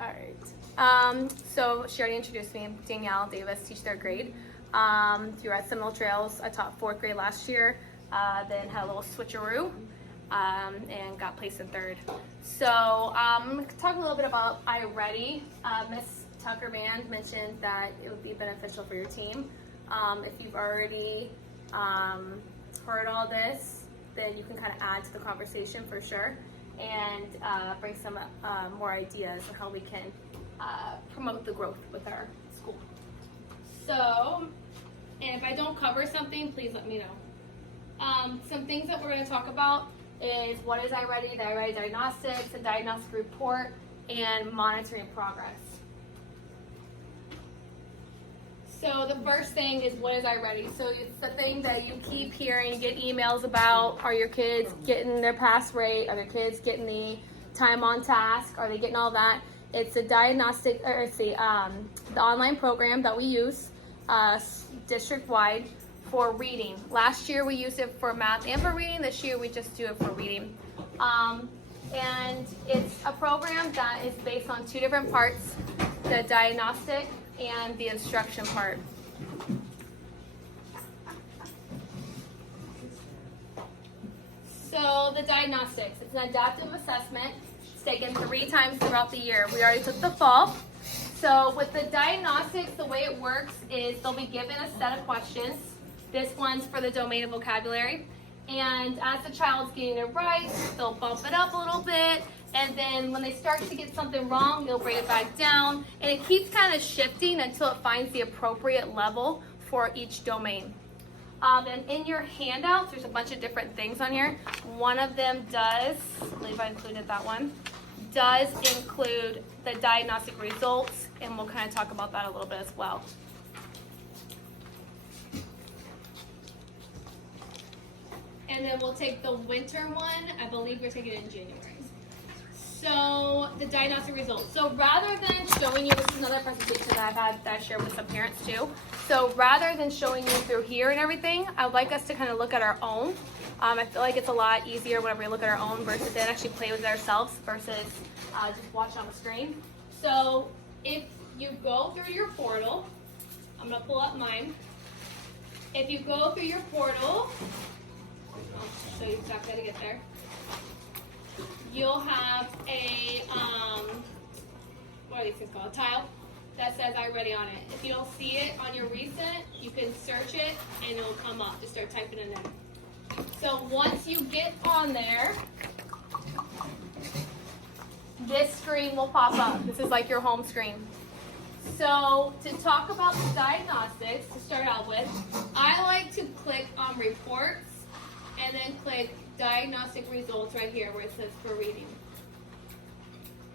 All right. So she already introduced me. Danielle Davis, teach third grade. You're at Seminole Trails. I taught fourth grade last year. Then had a little switcheroo and got placed in third. So I'm going to talk a little bit about iReady. Miss Tucker Band mentioned that it would be beneficial for your team. If you've already heard all this, then you can kind of add to the conversation for sure and bring some more ideas on how we can promote the growth with our school. So, and if I don't cover something, please let me know. Some things that we're going to talk about is what is iReady, the iReady diagnostics, the diagnostic report, and monitoring progress. So the first thing is what is iReady? So it's the thing that you keep hearing, you get emails about. Are your kids getting their pass rate? Are their kids getting the time on task? Are they getting all that? It's a diagnostic, or it's the online program that we use district-wide for reading. Last year we used it for math and for reading. This year we just do it for reading. And it's a program that is based on two different parts, the diagnostic and the instruction part. So the diagnostics, it's an adaptive assessment. It's taken 3 times throughout the year. We already took the fall. So with the diagnostics, the way it works is they'll be given a set of questions. This one's for the domain of vocabulary. And as the child's getting it right, they'll bump it up a little bit. And then when they start to get something wrong, they'll bring it back down. And it keeps kind of shifting until it finds the appropriate level for each domain. And in your handouts, there's a bunch of different things on here. One of them does, I believe I included that one, does include the diagnostic results. And we'll kind of talk about that a little bit as well. And then we'll take the winter one. I believe we're taking it in January. So the diagnostic results. So rather than showing you, this is another presentation that I shared with some parents too. So rather than showing you through here and everything, I'd like us to kind of look at our own. I feel like it's a lot easier whenever we look at our own versus then actually play with it ourselves versus just watch on the screen. So if you go through your portal, I'm gonna pull up mine. If you go through your portal, I'll show you exactly how to get there. You'll have a, what are these things called? A tile that says iReady on it. If you don't see it on your recent, you can search it and it'll come up. Just start typing it in. So once you get on there, this screen will pop up. This is like your home screen. So to talk about the diagnostics, to start out with, I like to click on reports and then click diagnostic results right here where it says for reading.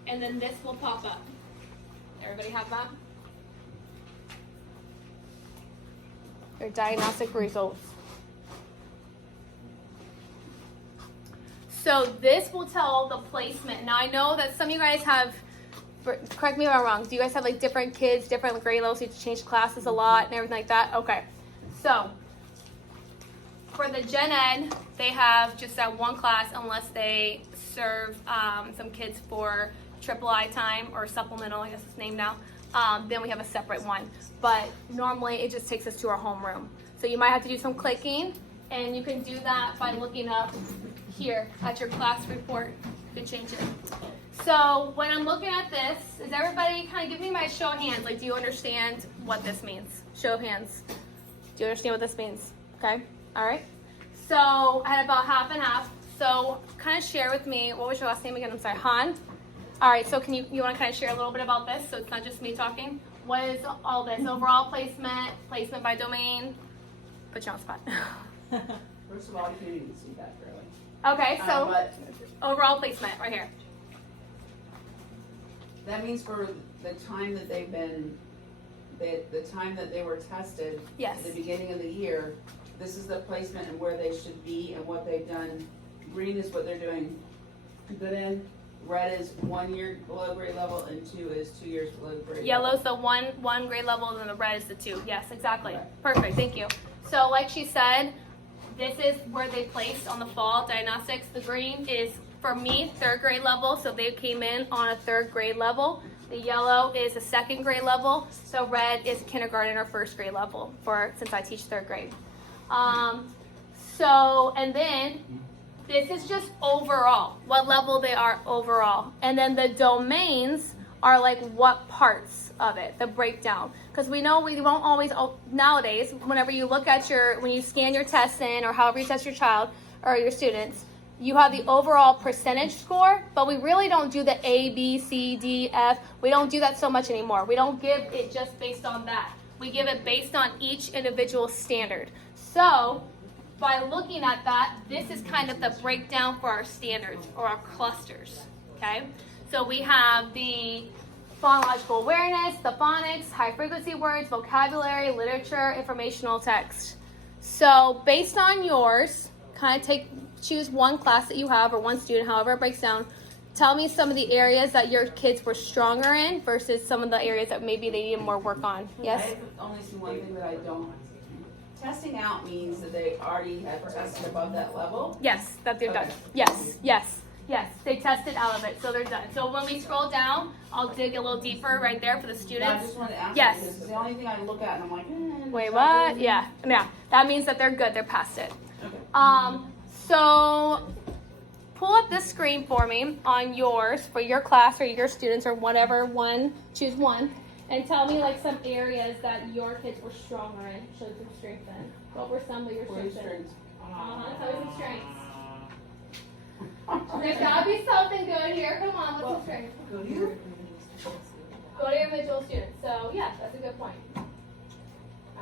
And then this will pop up. Everybody have that? Your diagnostic results. So this will tell the placement. Now I know that some of you guys have, correct me if I'm wrong, do you guys have like different kids, different grade levels, you have to change classes a lot and everything like that? Okay. So for the Gen Ed, they have just that one class unless they serve some kids for triple I time or supplemental, I guess it's named now. Then we have a separate one. But normally it just takes us to our homeroom. So you might have to do some clicking, and you can do that by looking up here at your class report. You can change it. So when I'm looking at this, is everybody kind of give me my show of hands? Like, do you understand what this means? Show of hands. Do you understand what this means? Okay. All right. So I had about half and half. So kind of share with me, what was your last name again? I'm sorry, Han. All right, so you want to kind of share a little bit about this so it's not just me talking? What is all this? Overall placement, placement by domain? Put you on the spot. First of all, you can't even see that really. Okay, so overall placement right here. That means for the time that they've been, the time that they were tested Yes. at the beginning of the year, this is the placement and where they should be and what they've done. Green is what they're doing good in. Red is 1 year below grade level, and 2 is 2 years below grade level. Yellow's the one grade level, and then the red is the 2. Yes, exactly. Right. Perfect, thank you. So like she said, this is where they placed on the fall diagnostics. The green is, for me, 3rd grade level, so they came in on a 3rd grade level. The yellow is the second grade level. So red is kindergarten or first grade level since I teach third grade. And then this is just overall, what level they are overall. And then the domains are like what parts of it, the breakdown. Because we know we won't always, nowadays, whenever you look at when you scan your tests in or however you test your child or your students, you have the overall percentage score, but we really don't do the A, B, C, D, F. We don't do that so much anymore. We don't give it just based on that. We give it based on each individual standard. So by looking at that, this is kind of the breakdown for our standards or our clusters, okay? So we have the phonological awareness, the phonics, high frequency words, vocabulary, literature, informational text. So based on yours, kind of choose one class that you have or one student, however it breaks down. Tell me some of the areas that your kids were stronger in versus some of the areas that maybe they needed more work on. Yes? I only see one thing that I don't. Testing out means that they already have tested above that level. Yes, that they're done. Okay. Yes. They tested out of it, so they're done. So when we scroll down, I'll dig a little deeper right there for the No, I students. just wanted to ask Yes. because it's the only thing I look at and I'm like, Wait, what? Yeah. That means that they're good. They're past it. Okay. So pull up this screen for me on yours for your class or your students or whatever one. Choose one, and tell me like some areas that your kids were stronger in, showed some strength in. What were some of your What are your strengths in? strengths? Tell me some strengths. There's gotta be something good here. Come on, what's some strengths? Go here. Go to your individual students. So yeah, that's a good point.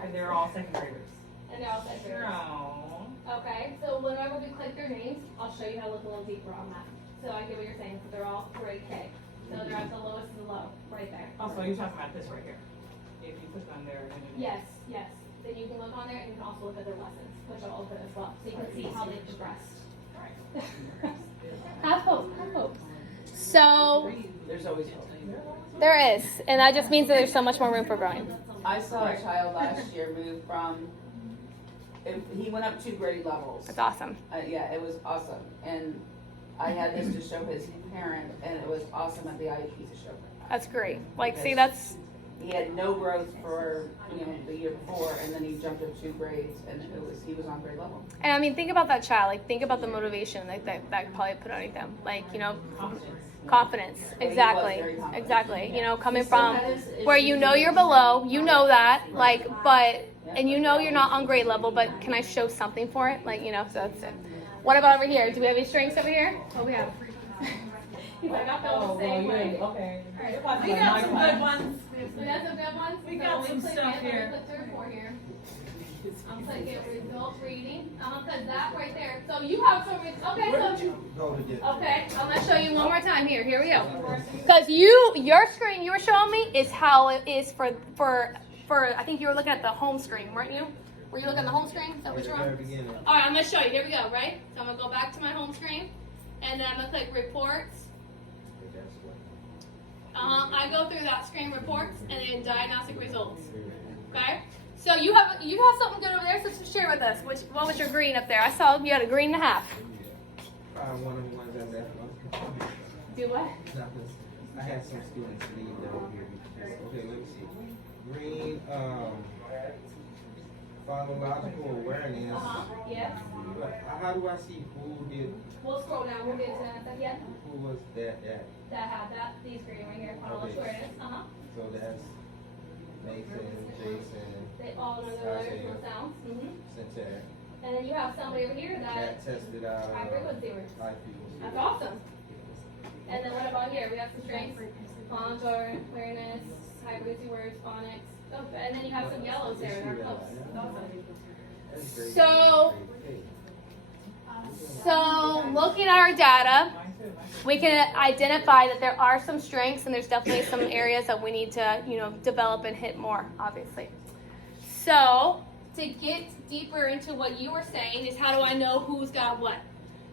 And they're all second graders. And they're all second graders. No. Okay, so whenever we click their names, I'll show you how to look a little deeper on that. So I get what you're saying. So they're all grade K. So they're at the lowest of the low, right there. Oh, so you're talking about this right here. If you click on there. Yes. Then you can look on there and you can also look at their lessons, which I'll open as well. So you can see how they progressed. Have hope. So There's always hope. there is, and that just means that there's so much more room for growing. I saw a child last year move from, he went up 2 grade levels. That's awesome. Yeah, it was awesome. And I had this to show his parent, and it was awesome at the IEP to show him. That's great. Like, see, that's He had no growth for, the year before, and then he jumped up 2 grades, and he was on grade level. And I mean, think about that child. Like, think about the motivation that probably put on them. Like, confidence. Exactly. very confident. Exactly. Coming He still from had his where issues. you're below, that. Like, and you're not on grade level, but can I show something for it? Like, so that's it. What about over here? Do we have any strengths over here? What we have? He's like, I felt the same way. Okay. Alright. We got some good ones. We got some good ones. We got some stuff here. Click 3 or 4 here. I'm clicking results reading. Cause that right there. So you have some. Okay. Where did you go to get? Okay, I'm gonna show you one more time here. Here we go. Because your screen you were showing me is how it is for I think you were looking at the home screen, weren't you? Were you looking at the home screen? Is that what you're on? Beginning. All right, I'm gonna show you. Here we go. Right. So I'm gonna go back to my home screen, and then I'm gonna click reports. I go through that screen reports and then diagnostic results. Okay. So you have something good over there. So share with us. What was your green up there? I saw you had a green and a half. One of the ones that left. Do what? I had some students leave down here. Okay, let me see. Green, phonological awareness. Yes. How do I see who did? We'll scroll down. We'll get to that in a second. Who was that? That have these green right here. Phonological awareness. So that's Nathan, Jason, They all know their letters and sounds. Cynthia. And then you have somebody over here That tested out. high frequency words. High frequency. That's awesome. And then what about here? We have some strengths. Phonological awareness, high frequency words, phonics. Oh, and then you have some yellows there in our close. That's awesome. That's great. So, looking at our data, we can identify that there are some strengths and there's definitely some areas that we need to, develop and hit more, obviously. So, to get deeper into what you were saying is how do I know who's got what?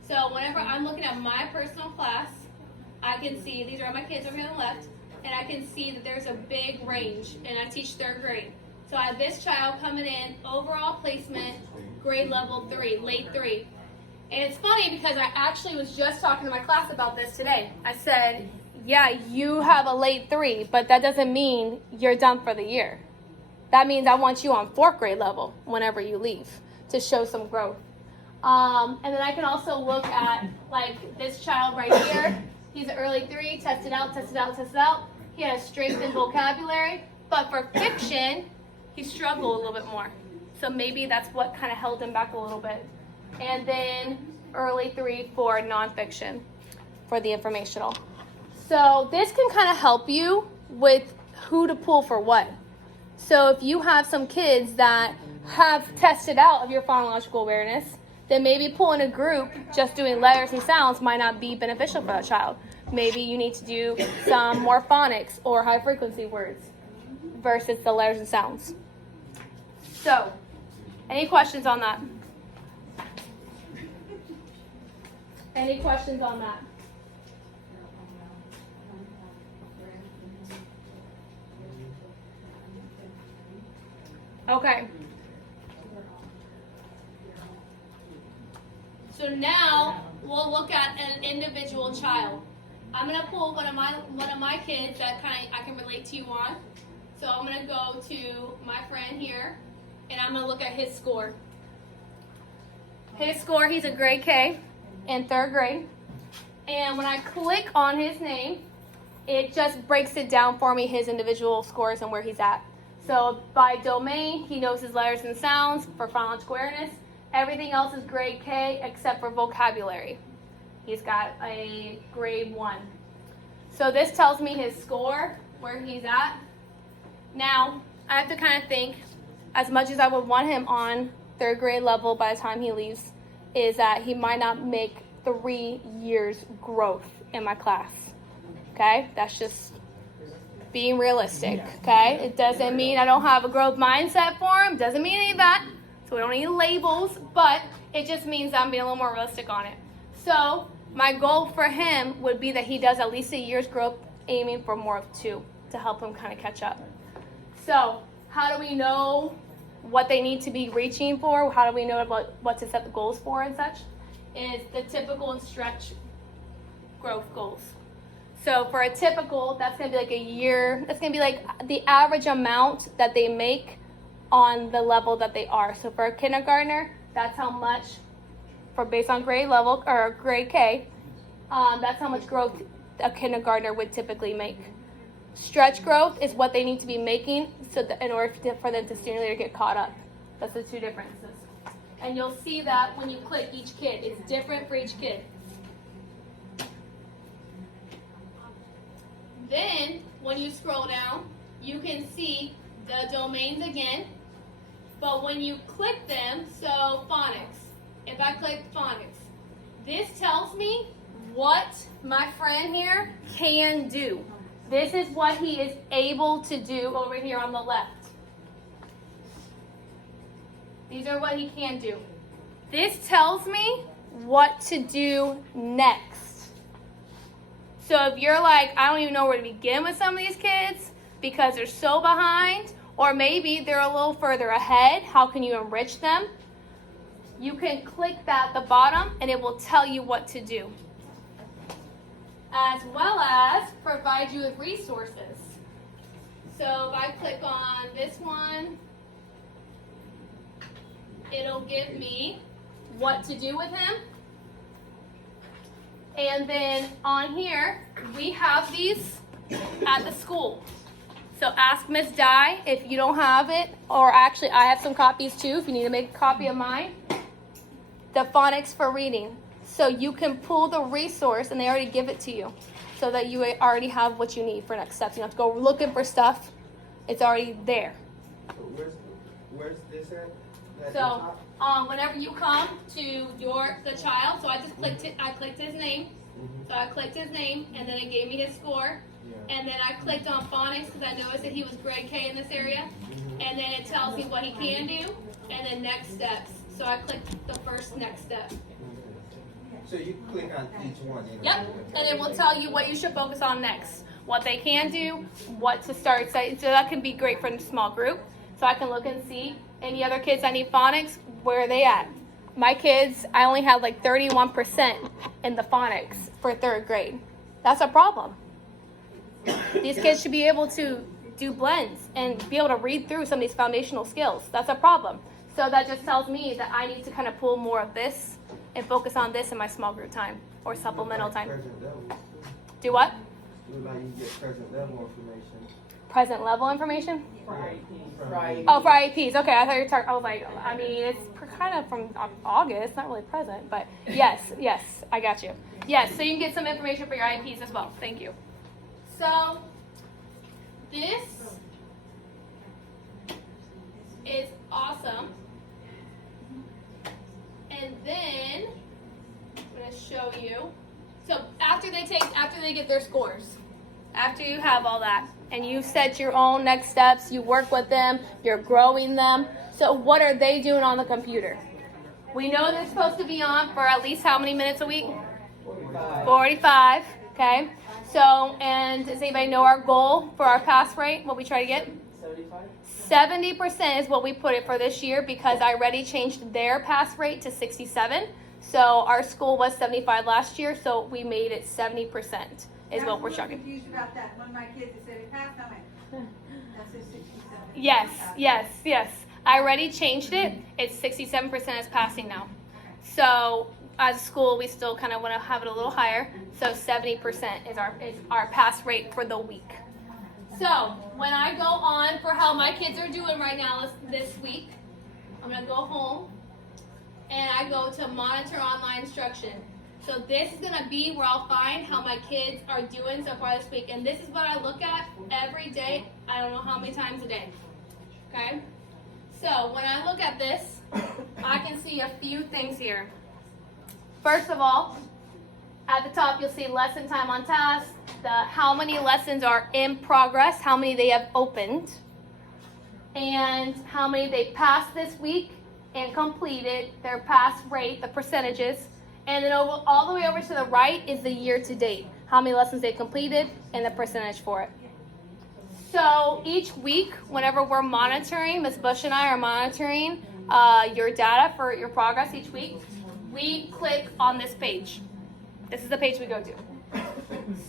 So, whenever I'm looking at my personal class, I can see, these are my kids over here on the left, and I can see that there's a big range, and I teach 3rd grade. So I have this child coming in, overall placement, grade level 3, late 3. And it's funny because I actually was just talking to my class about this today. I said, yeah, you have a late 3, but that doesn't mean you're done for the year. That means I want you on 4th grade level whenever you leave to show some growth. And then I can also look at like this child right here. He's an early 3, tested out. He has strength in vocabulary, but for fiction, he struggled a little bit more. So maybe that's what kind of held him back a little bit. And then early 3 for nonfiction, for the informational. So this can kind of help you with who to pull for what. So if you have some kids that have tested out of your phonological awareness, then maybe pulling a group just doing letters and sounds might not be beneficial for that child. Maybe you need to do some more phonics or high frequency words versus the letters and sounds. So, any questions on that? Any questions on that? Okay. So now we'll look at an individual child. I'm gonna pull one of my kids that I can relate to you on. So I'm gonna go to my friend here, and I'm gonna look at his score. His score, he's a grade K in 3rd grade. And when I click on his name, it just breaks it down for me, his individual scores and where he's at. So by domain, he knows his letters and sounds for phonological awareness. Everything else is grade K except for vocabulary. He's got a grade 1. So this tells me his score, where he's at. Now, I have to kind of think, as much as I would want him on 3rd grade level by the time he leaves, is that he might not make 3 years growth in my class. Okay? That's just being realistic. Okay? It doesn't mean I don't have a growth mindset for him. Doesn't mean any of that. So we don't need labels, but it just means I'm being a little more realistic on it. So my goal for him would be that he does at least a year's growth, aiming for more of 2 to help him kind of catch up. So how do we know what they need to be reaching for? How do we know about what to set the goals for and such? Is the typical and stretch growth goals. So for a typical, that's going to be like a year. That's going to be like the average amount that they make on the level that they are. So for a kindergartner, that's how much, for based on grade level or grade K, that's how much growth a kindergartner would typically make. Stretch growth is what they need to be making so that in order for them to stimulate or get caught up. That's the 2 differences. And you'll see that when you click each kid, it's different for each kid. Then, when you scroll down, you can see the domains again. But when you click them, so phonics, if I click phonics, this tells me what my friend here can do. This is what he is able to do over here on the left. These are what he can do. This tells me what to do next. So if you're like, I don't even know where to begin with some of these kids because they're so behind, or maybe they're a little further ahead, how can you enrich them? You can click that at the bottom and it will tell you what to do, as well as provide you with resources. So if I click on this one, it'll give me what to do with him. And then on here, we have these at the school. So ask Miss Di if you don't have it, or actually I have some copies too if you need to make a copy of mine. The phonics for reading. So you can pull the resource and they already give it to you so that you already have what you need for next steps. You don't have to go looking for stuff. It's already there. Where's this at? At the So top? whenever you come to the child, so I just clicked it, I clicked his name. So I clicked his name and then it gave me his score. Yeah. And then I clicked on phonics because I noticed that he was grade K in this area. And then it tells me what he can do and then next steps. So I clicked the first next step. So you click on each one. Yep, and it will tell you what you should focus on next, what they can do, what to start. So that can be great for a small group. So I can look and see any other kids that need phonics, where are they at? My kids, I only had like 31% in the phonics for 3rd grade. That's a problem. These kids should be able to do blends and be able to read through some of these foundational skills. That's a problem. So that just tells me that I need to kind of pull more of this and focus on this in my small group time or supplemental time. Present level. Do what? Look like you get present level information. Present level information? Right. Oh, for IEPs. Okay, I thought you were talking. I was like, I mean, it's kind of from August, not really present, but yes, I got you. Yes, so you can get some information for your IEPs as well. Thank you. So, this is awesome. And then I'm going to show you. So after they get their scores, after you have all that, and you set your own next steps, you work with them, you're growing them. So what are they doing on the computer? We know they're supposed to be on for at least how many minutes a week? 45. Okay. So, and does anybody know our goal for our pass rate? What we try to get? 70% is what we put it for this year because I already changed their pass rate to 67. So our school was 75 last year, so we made it 70% is what we're trying. I'm confused about that. One of my kids that said it passed, I'm like, that's a 67. Yes. I already changed it. It's 67% is passing now. So as a school, we still kind of want to have it a little higher. So 70% is our pass rate for the week. So when I go on for how my kids are doing right now this week, I'm going to go home and I go to monitor online instruction. So this is going to be where I'll find how my kids are doing so far this week. And this is what I look at every day. I don't know how many times a day. Okay? So when I look at this, I can see a few things here. First of all, at the top you'll see lesson time on task, how many lessons are in progress, how many they have opened, and how many they passed this week and completed, their pass rate, the percentages. And then all the way over to the right is the year to date, how many lessons they've completed and the percentage for it. So each week, whenever we're monitoring, Ms. Bush and I are monitoring your data for your progress each week, we click on this page. This is the page we go to.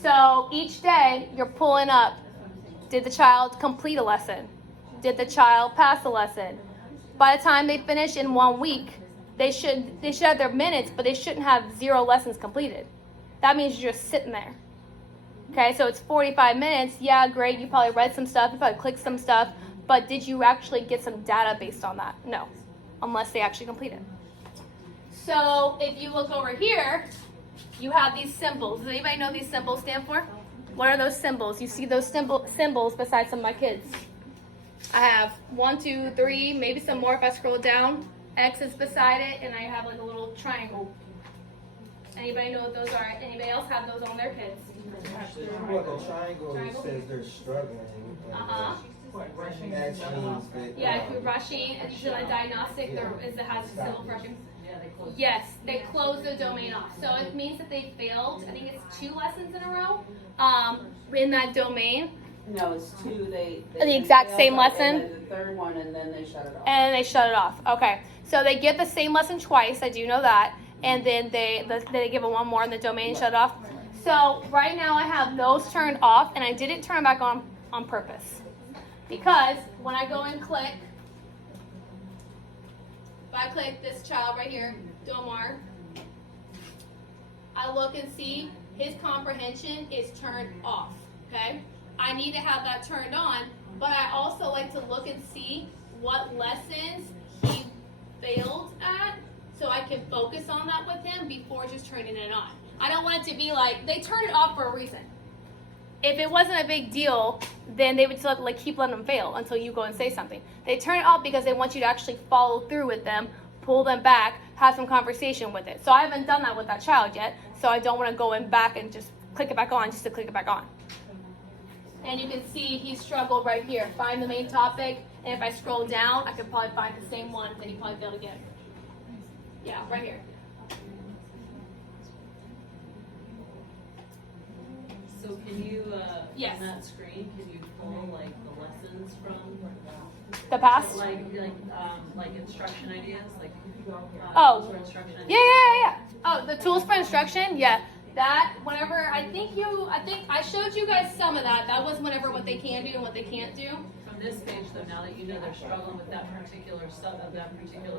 So each day, you're pulling up, did the child complete a lesson? Did the child pass a lesson? By the time they finish in 1 week, they should have their minutes, but they shouldn't have 0 lessons completed. That means you're just sitting there. Okay, so it's 45 minutes. Yeah, great. You probably read some stuff. You probably clicked some stuff. But did you actually get some data based on that? No, unless they actually complete it. So if you look over here, you have these symbols. Does anybody know what these symbols stand for? What are those symbols? You see those symbols beside some of my kids. I have 1, 2, 3, maybe some more if I scroll down. X is beside it, and I have like a little triangle. Anybody know what those are? Anybody else have those on their kids? Well, the triangle says they're struggling. Uh-huh. That means that. Yeah, if you're rushing, and usually a diagnostic there is that has still rushing. Yes, they close the domain off. So it means that they failed, I think it's 2 lessons in a row in that domain. No, it's 2. They The exact failed same it, lesson? And then the third one, and then they shut it off. And they shut it off. Okay. So they get the same lesson twice. I do know that. And then they give it one more and the domain shut off. So right now I have those turned off, and I didn't turn them back on purpose. Because when I go and click, if I click this child right here, Domar, I look and see his comprehension is turned off. Okay? I need to have that turned on, but I also like to look and see what lessons he failed at so I can focus on that with him before just turning it on. I don't want it to be like, they turn it off for a reason. If it wasn't a big deal, then they would just keep letting them fail until you go and say something. They turn it off because they want you to actually follow through with them, pull them back, have some conversation with it. So I haven't done that with that child yet, so I don't want to go in back and just click it back on just to click it back on. And you can see he struggled right here. Find the main topic, and if I scroll down, I could probably find the same one that he probably failed again. Yeah, right here. So can you, Yes. on that screen, can you pull like the lessons from? The past? Like instruction ideas, like. Oh. For instruction ideas? Yeah. Oh, the tools for instruction? Yeah. that whenever I think I showed you guys some of that. That was whenever what they can do and what they can't do. From this page though, now that you know they're struggling with that particular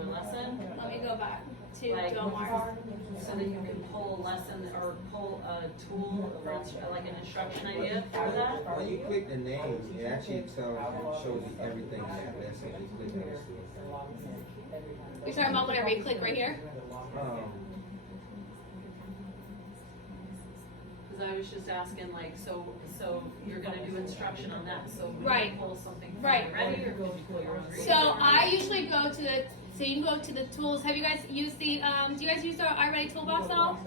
lesson, Let me go back to like, Delmar. so that you can pull a lesson or pull a tool, or like an instruction idea for that. When you click the name, it actually shows you everything in that lesson. You click next to it. You're talking about whenever you click right here. Because I was just asking, like, so you're gonna do instruction on that, so we Right. can pull something from Right. already, or can you pull your own? So I usually go to the. So you can go to the tools. Have you guys used the? Do you guys use the iReady toolbox at all?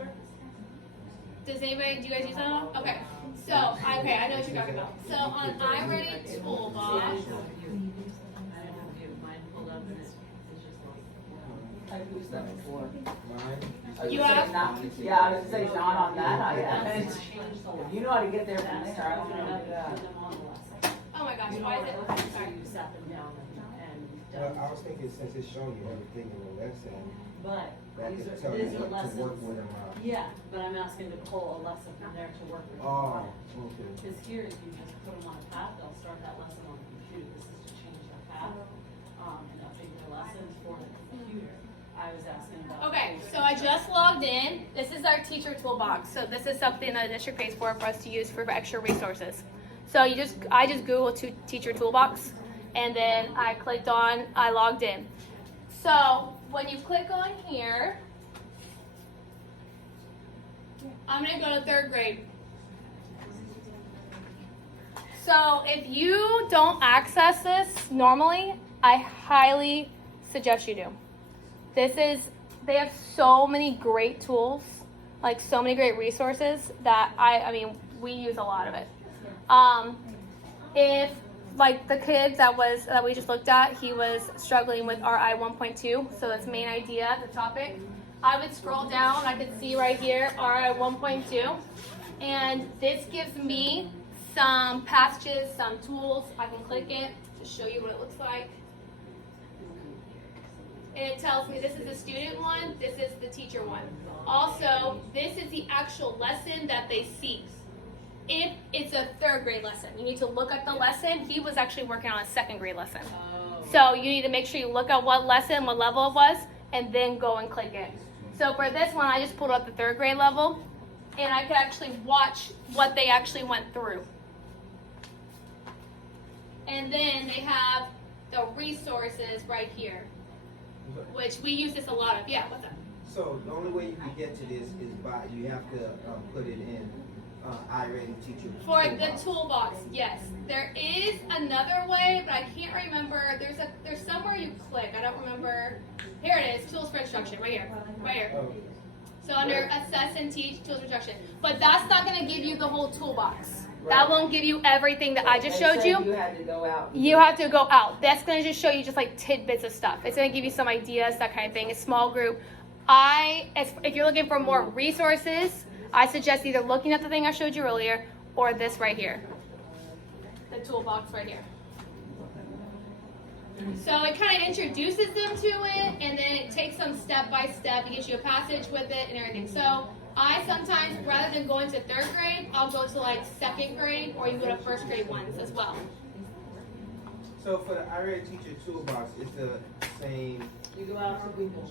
Does anybody? Do you guys use that at all? Okay. So okay, I know what you're talking about. So on iReady See, I toolbox. didn't have you, mine pulled up and it's just like. I've used that before. Mine. I was You gonna say have? not- Yeah, I was gonna say not on that, I haven't. Changed a lot. You know how to get there from there, I don't know how to do that. Oh my gosh, You know why what is it it? looks like, so Sorry. you sat them down and Well, done. I was thinking since it's showing you everything in the lesson, But that these could are, tell you these are what to work lessons. with them. Yeah, but I'm asking to pull a lesson from there to work with. Oh, okay. Because here, if you just put them on a path, they'll start that lesson on the computer. This is to change the path, and update their lessons for the computer. I was asking about. Okay, so I just logged in. This is our teacher toolbox. So this is something that the district pays for us to use for extra resources. So I just Googled teacher toolbox, and then I logged in. So when you click on here, I'm gonna go to 3rd grade. So if you don't access this normally, I highly suggest you do. They have so many great tools, like so many great resources that I mean, we use a lot of it. If like the kid that we just looked at, he was struggling with RI 1.2, so that's main idea, the topic. I would scroll down, I could see right here, RI 1.2, and this gives me some passages, some tools. I can click it to show you what it looks like. And it tells me this is the student one, this is the teacher one. Also, this is the actual lesson that they see. If it's a 3rd grade lesson, you need to look at the lesson. He was actually working on a 2nd grade lesson. Oh. So you need to make sure you look at what lesson, what level it was, and then go and click it. So for this one, I just pulled up the 3rd grade level, and I could actually watch what they actually went through. And then they have the resources right here, which we use this a lot of. Yeah, what's up? So the only way you can get to this is by, you have to put it in iReady teacher. For the toolbox, yes. There is another way, but I can't remember. There's somewhere you click. I don't remember. Here it is, tools for instruction, right here. Right here. Oh, So under assess and teach, tools for instruction. But that's not gonna give you the whole toolbox. That won't give you everything that I just They showed said you. You had to go out. You have to go out. That's gonna just show you just like tidbits of stuff. It's gonna give you some ideas, that kind of thing. A small group. If you're looking for more resources, I suggest either looking at the thing I showed you earlier or this right here. The toolbox right here. So it kind of introduces them to it, and then it takes them step by step. It gives you a passage with it and everything. So I sometimes, rather than going to 3rd grade, I'll go to like 2nd grade, or you go to 1st grade ones as well. so for the iReady teacher toolbox, it's the same. You go out to Google.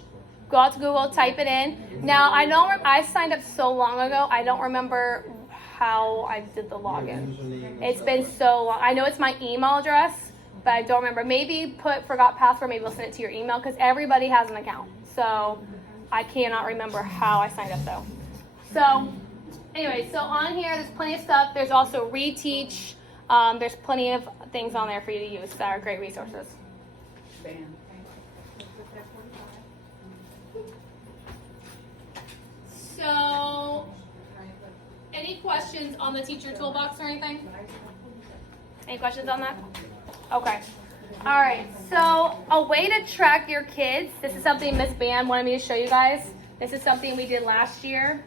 Go out to Google, type it in. Now I signed up so long ago, I don't remember how I did the login. Username and It's stuff been like so long. I know it's my email address, but I don't remember. Maybe put forgot password. Maybe we'll send it to your email because everybody has an account. So I cannot remember how I signed up though. So anyway, so on here there's plenty of stuff. There's also reteach. There's plenty of things on there for you to use that are great resources. Bam. So any questions on the teacher toolbox or anything? Any questions on that? Okay. All right. So a way to track your kids. This is something Miss Ban wanted me to show you guys. This is something we did last year.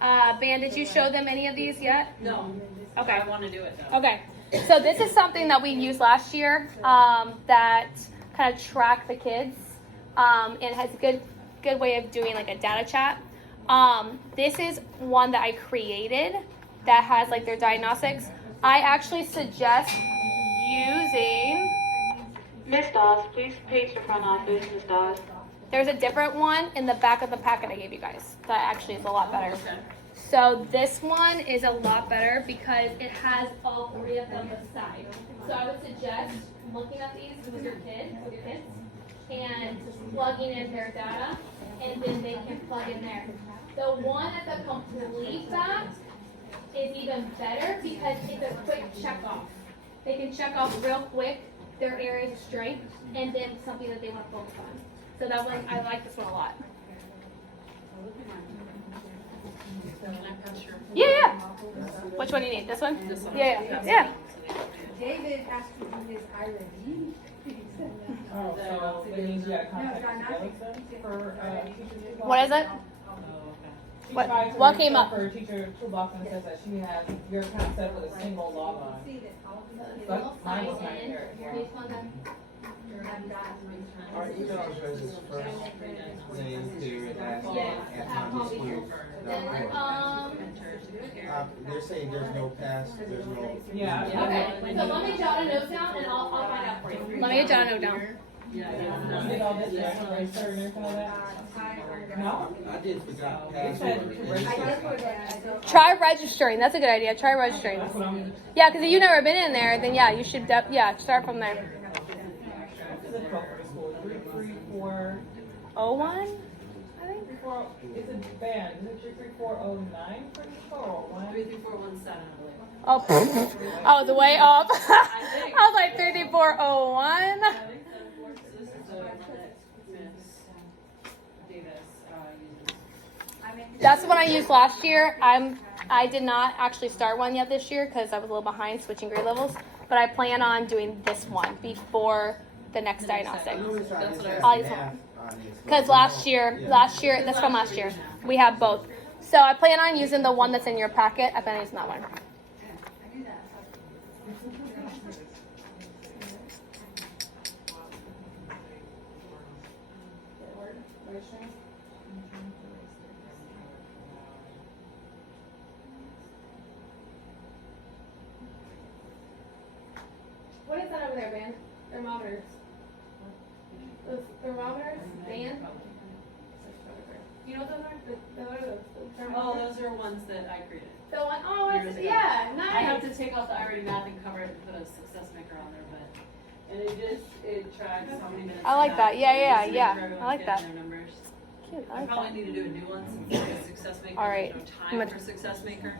Ban, did you show them any of these yet? No. Okay. I want to do it though. Okay. So this is something that we used last year that kind of track the kids and has a good way of doing like a data chat. This is one that I created that has like their diagnostics. I actually suggest using. Miss Dawes, please page the front office, Miss Dawes. There's a different one in the back of the packet I gave you guys that actually is a lot better. So this one is a lot better because it has all three of them beside. So I would suggest looking at these with your kids, and plugging in their data, and then they can plug in there. The one at the complete back is even better because it's a quick check off. They can check off real quick their areas of strength and then something that they want to focus on. So that one, I like this one a lot. Yeah. Which one do you need? This one? Yeah. David has to do his IRB. Oh, so it means you got contact Ellison for, teacher toolbox? What is it? Oh, okay. She What- tried to what reach came out up? For teacher toolbox and it says that she has your account set up with a single log on. But mine was not here. Our email address is first name, period, last name, at HondaSchools.org. They're saying there's no pass, there's no. Yeah. Okay, so let me jot a note down and I'll find out for you. Let me jot a note down. You did all this, right? Register and everything like that? No? I did forgot It said password. to register. Try registering. That's a good idea. Try registering. That's what I'm. Yeah, because if you've never been in there, then yeah, you should, start from there. This is a code for the school, 334. 01? I think. 34, it's a band, is it 33409 for the school or one? 33417, I believe. Oh, I was way off. I was like 3401. So this is the one that Miss Davis uses. That's the one I used last year. I did not actually start one yet this year because I was a little behind switching grade levels. But I plan on doing this one before the next diagnostic. Because last year, that's from last year. We have both. So I plan on using the one that's in your packet. I plan on using that one. What is that over there, Van? Thermometers. Those thermometers, Van? You know what those are? What are those? The Oh, thermometers? those are ones that I created. The one, oh, Years it's, ago. yeah, I have nice. to take off the already math and cover it and put a success maker on there, but, and it tracks how many minutes. I like you have. that. Yeah, Just to make yeah. sure I everyone's like that. getting their numbers. Cute, I I like probably that. need to do a new one since it's a success maker. All right. There's no I'm time gonna- for success maker.